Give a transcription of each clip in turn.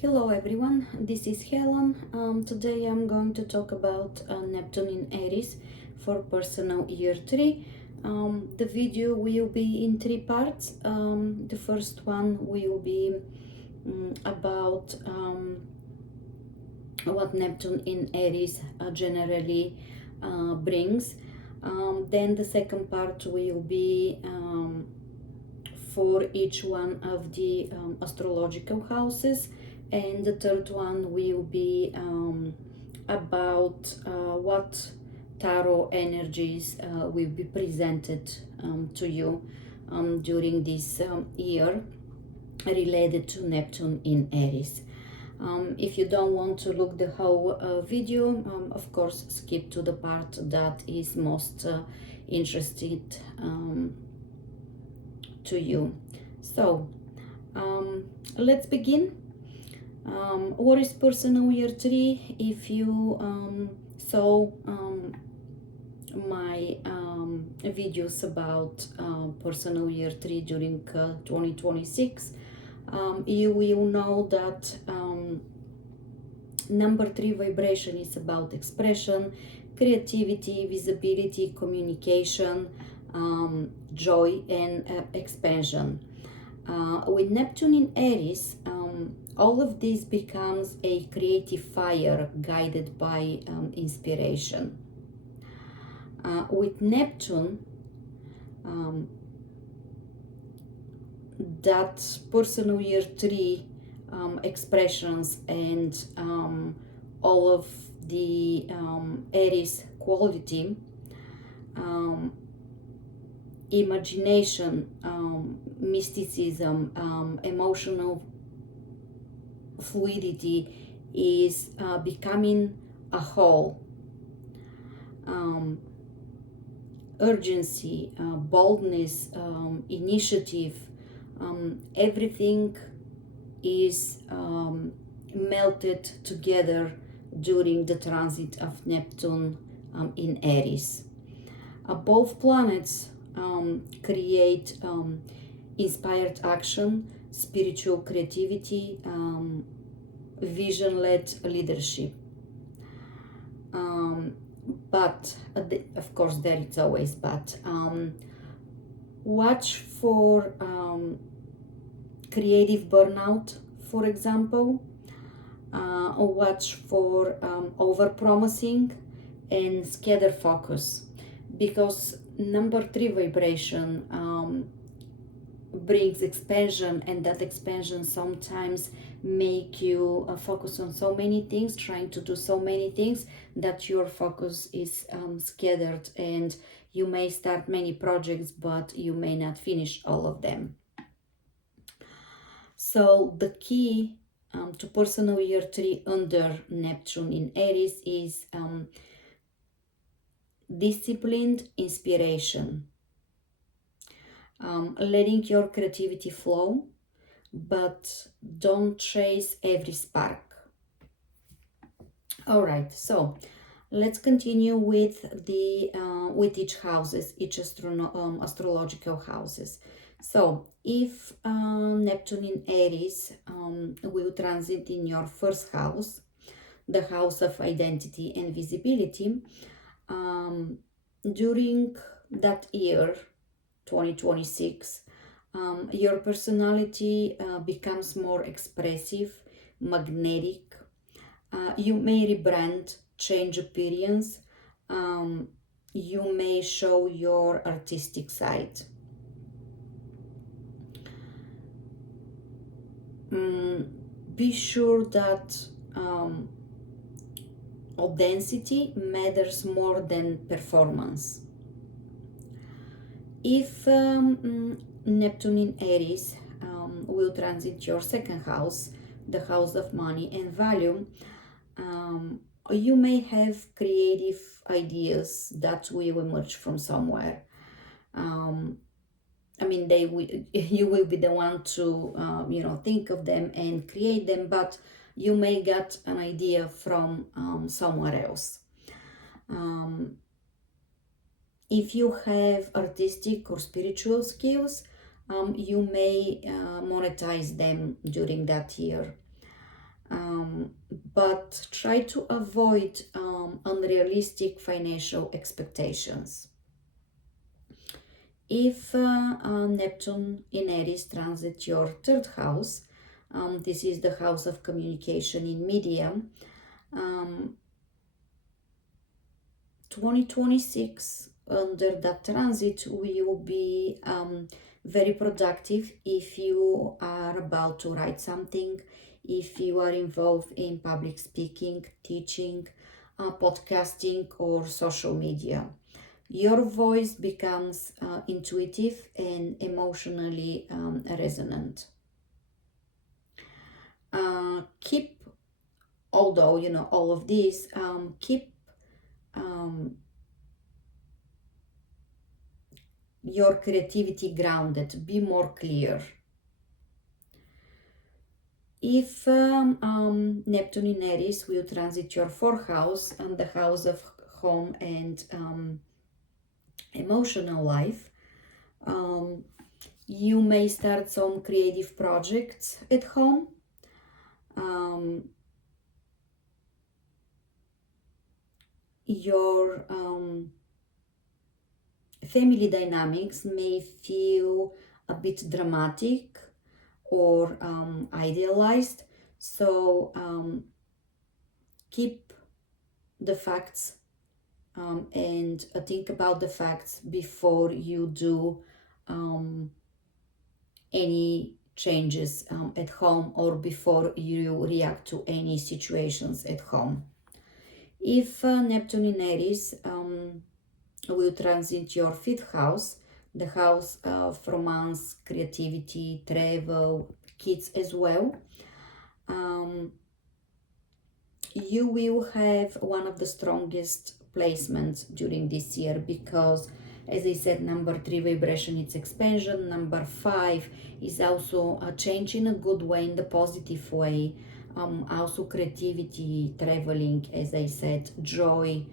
Hello everyone, this is Helen. Today I'm going to talk about Neptune in Aries for personal year 3. The video will be in 3 parts. The first one will be about what Neptune in Aries generally brings. Then the second part will be for each one of the astrological houses, and the third one will be about what tarot energies will be presented to you during this year related to Neptune in Aries. If you don't want to look the whole video, of course skip to the part that is most interested to you. So let's begin. What is personal year 3? If you saw my videos about personal year 3 during 2026, you will know that number 3 vibration is about expression, creativity, visibility, communication, joy, and expansion. With Neptune in Aries, all of this becomes a creative fire guided by inspiration. With Neptune, that personal year 3 expressions and all of the Aries quality, imagination, mysticism, emotional fluidity is becoming a whole. Urgency, boldness, initiative, everything is melted together during the transit of Neptune in Aries. Both planets create inspired action, spiritual creativity, vision-led leadership. But of course there is always but. Watch for creative burnout, for example. Watch for over-promising and scatter focus, because number 3 vibration brings expansion, and that expansion sometimes make you focus on so many things, trying to do so many things, that your focus is scattered, and you may start many projects but you may not finish all of them. So the key to personal year 3 under Neptune in Aries is disciplined inspiration, letting your creativity flow, but don't chase every spark. All right, so let's continue with the with each houses, each astrological houses. So if Neptune in Aries will transit in your first house, the house of identity and visibility, during that year 2026, your personality becomes more expressive, magnetic. You may rebrand, change appearance. You may show your artistic side. Be sure that authenticity matters more than performance. If Neptune in Aries will transit your second house, the house of money and value, you may have creative ideas that will emerge from somewhere. I mean, you will be the one to think of them and create them, but you may get an idea from somewhere else. If you have artistic or spiritual skills, you may monetize them during that year. but try to avoid unrealistic financial expectations. If Neptune in Aries transit your third house, this is the house of communication in media, um, 2026 under that transit will be very productive if you are about to write something, if you are involved in public speaking, teaching, podcasting, or social media. Your voice becomes intuitive and emotionally resonant. Keep, although you know all of these, keep um, your creativity grounded, be more clear. If Neptune in Aries will transit your fourth house and the house of home and emotional life, um, you may start some creative projects at home. Your family dynamics may feel a bit dramatic or idealized, so keep the facts and think about the facts before you do any changes at home or before you react to any situations at home. If Neptune in Aries will transit your fifth house, the house of romance, creativity, travel, kids as well, um, you will have one of the strongest placements during this year because, as I said, number three vibration, it's expansion. Number five is also a change in a good way, in the positive way. Also creativity, traveling, as I said, joy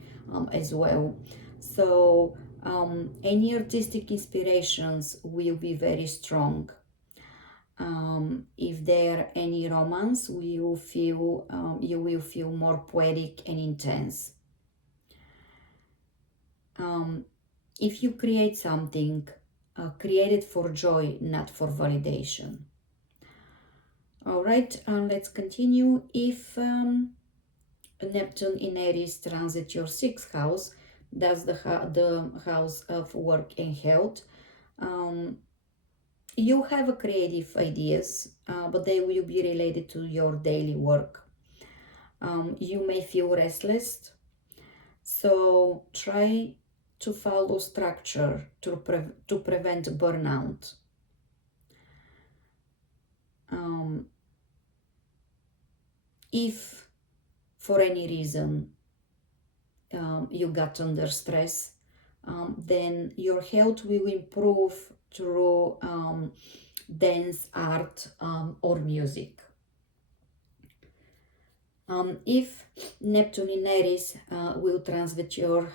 as well. So any artistic inspirations will be very strong. If there are any romance, you will feel more poetic and intense. If you create something, create it for joy, not for validation. All right, let's continue. If Neptune in Aries transit your sixth house, that's the house of work and health. You have creative ideas, but they will be related to your daily work. You may feel restless, so try to follow structure to prevent burnout. If for any reason you got under stress, then your health will improve through dance, art, or music. If Neptune in Aries will transit your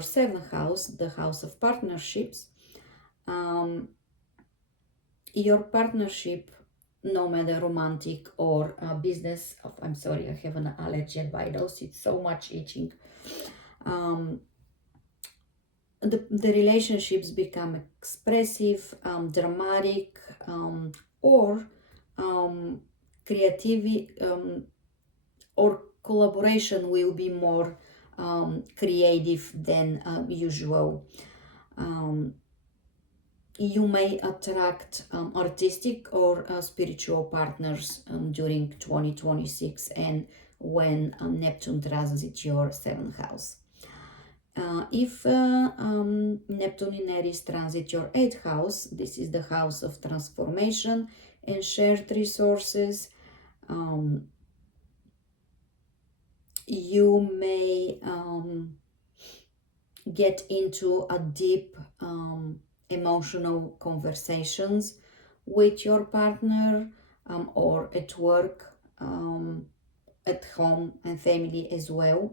seventh house, the house of partnerships, your partnership, no matter romantic or business, I'm sorry, I have an allergy by those, it's so much itching. The relationships become expressive, dramatic, or creativity, or collaboration will be more creative than usual. You may attract artistic or spiritual partners during 2026 and when Neptune transits your seventh house. If Neptune in Aries transit your eighth house, this is the house of transformation and shared resources. You may get into a deep emotional conversations with your partner or at work, at home and family as well.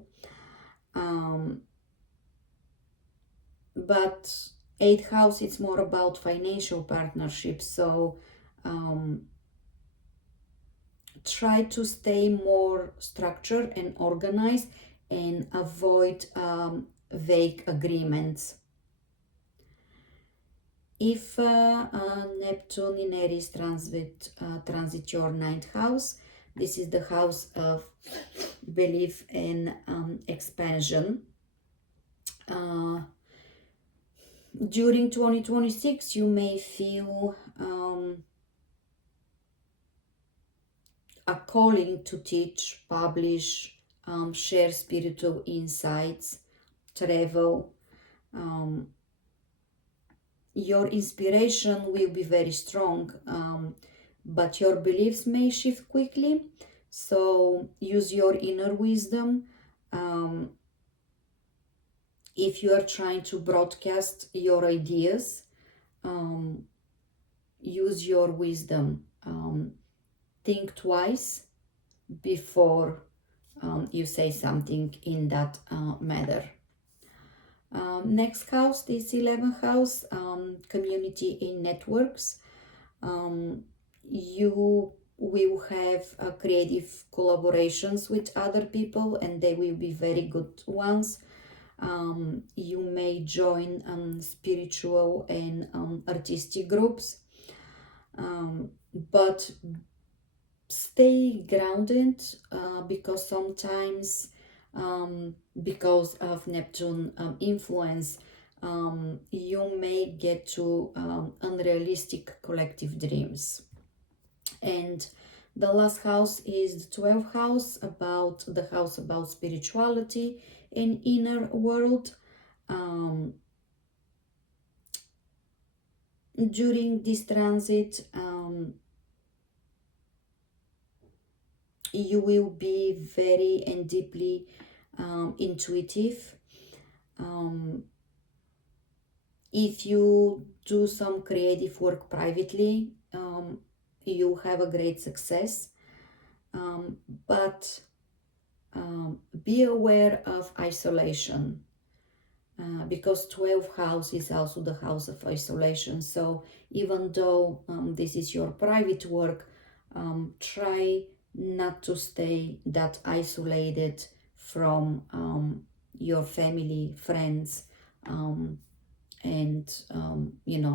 But eighth house, it's more about financial partnerships, so try to stay more structured and organized and avoid vague agreements. If Neptune in Aries transit your ninth house, this is the house of belief and expansion. During 2026, you may feel a calling to teach, publish, share spiritual insights, travel. Your inspiration will be very strong, but your beliefs may shift quickly. So use your inner wisdom. If you are trying to broadcast your ideas, use your wisdom. Think twice before you say something in that matter. Next house, this 11th house, community in networks. You will have creative collaborations with other people, and they will be very good ones. You may join spiritual and artistic groups, but stay grounded because sometimes because of Neptune influence, you may get to unrealistic collective dreams. And the last house is the 12th house, about the house about spirituality and inner world. During this transit, you will be very and deeply intuitive. If you do some creative work privately, you have a great success. But be aware of isolation, because 12th house is also the house of isolation. So even though this is your private work, try not to stay that isolated from your family, friends, and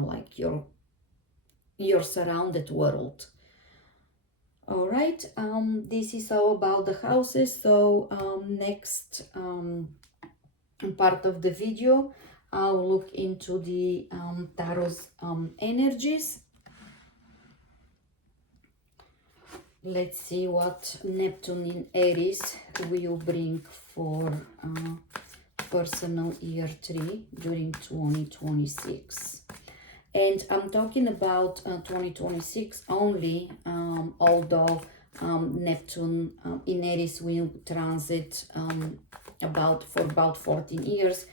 like your surrounded world. All right, this is all about the houses. So next part of the video, I'll look into the tarot's energies. Let's see what Neptune in Aries will bring for personal year 3 during 2026. And I'm talking about 2026 only, although Neptune in Aries will transit for about 14 years,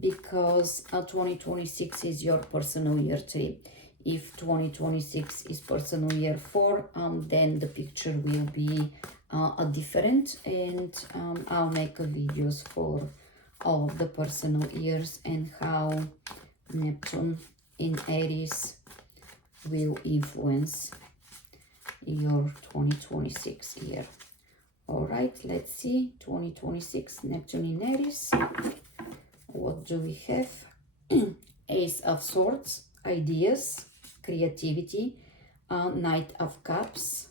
because 2026 is your personal year 3. If 2026 is personal year 4, then the picture will be different, and I'll make videos for all of the personal years and how Neptune in Aries will influence your 2026 year. All right, let's see. 2026 Neptune in Aries. What do we have? Ace of Swords, ideas, creativity, Knight of Cups,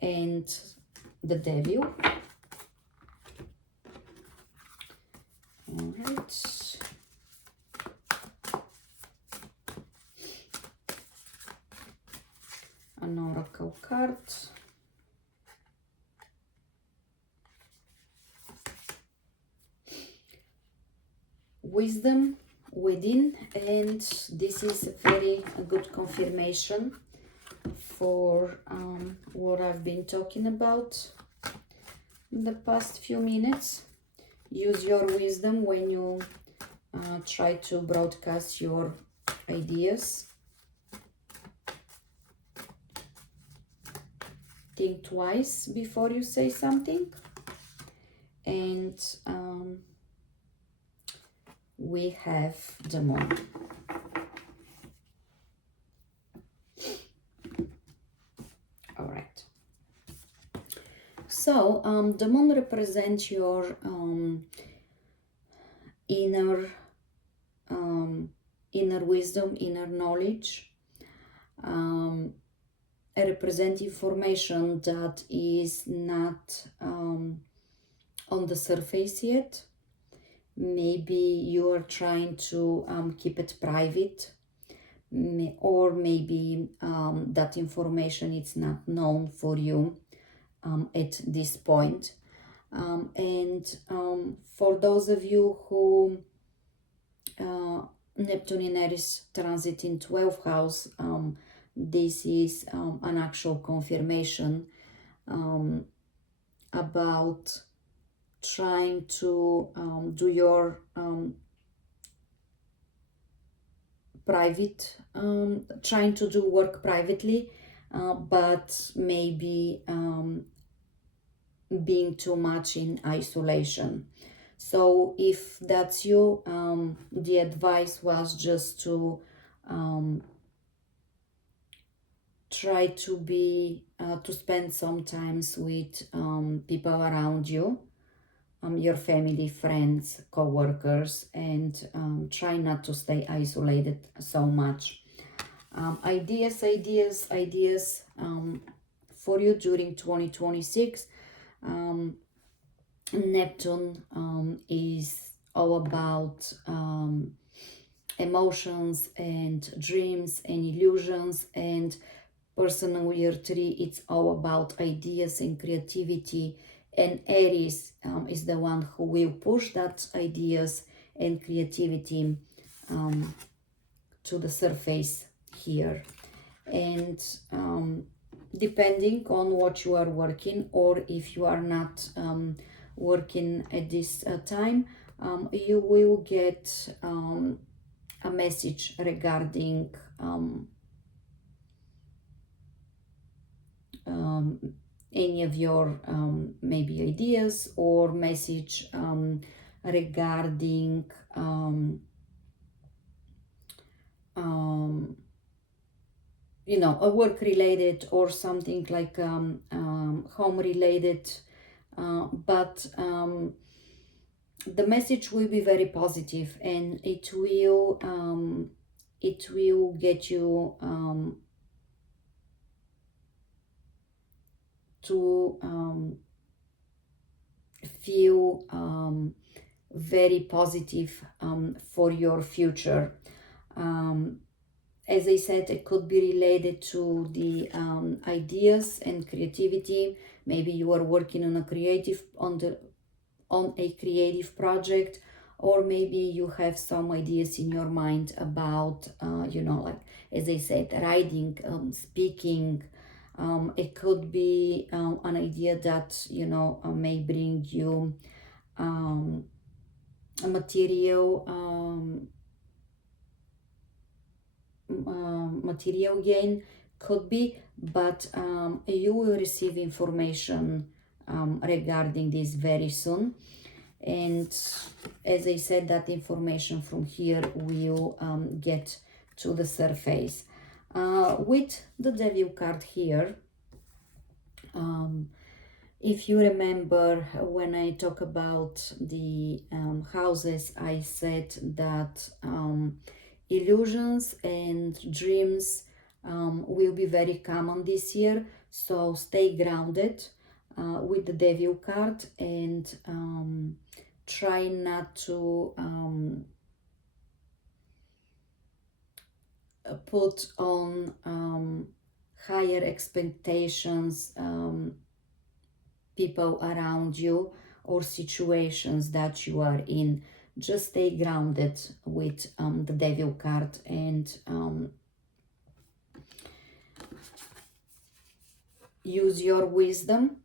and the Devil. All right. An oracle card. Wisdom within, and this is very good confirmation for what I've been talking about in the past few minutes. Use your wisdom when you try to broadcast your ideas. Think twice before you say something. And we have the Moon. All right. So the moon represents your inner inner wisdom, inner knowledge. Represent information that is not on the surface yet. Maybe you are trying to keep it private, or maybe that information is not known for you at this point. And for those of you who Neptune in Aries transit in 12th house, this is an actual confirmation about trying to do your private, trying to do work privately, but maybe being too much in isolation. So if that's you, the advice was just to try to be to spend some times with people around you, your family, friends, co-workers, and try not to stay isolated so much. Ideas for you during 2026. Neptune is all about emotions and dreams and illusions, and personal year 3, it's all about ideas and creativity, and Aries is the one who will push that ideas and creativity to the surface here. And depending on what you are working, or if you are not working at this time, you will get a message regarding any of your maybe ideas, or message regarding you know, a work related, or something like home related, but the message will be very positive, and it will get you to feel very positive for your future. As I said, it could be related to the ideas and creativity. Maybe you are working on a creative on a creative project, or maybe you have some ideas in your mind about you know, like, as I said, writing, speaking. It could be an idea that, you know, may bring you a material material gain, could be, but you will receive information regarding this very soon. And as I said, that information from here will get to the surface. With the Devil card here, if you remember, when I talk about the houses, I said that illusions and dreams will be very common this year. So stay grounded with the Devil card, and try not to put on higher expectations people around you, or situations that you are in. Just stay grounded with the Devil card, and use your wisdom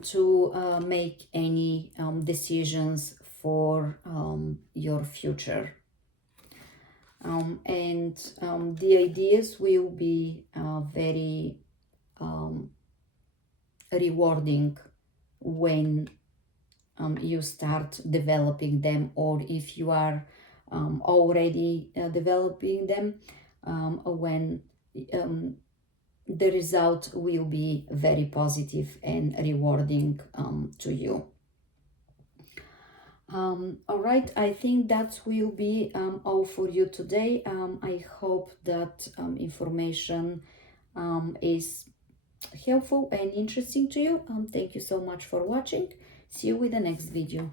to make any decisions for your future. And the ideas will be very rewarding when you start developing them, or if you are already developing them, when the result will be very positive and rewarding to you. All right, I think that will be all for you today. I hope that information is helpful and interesting to you. Thank you so much for watching. See you with the next video.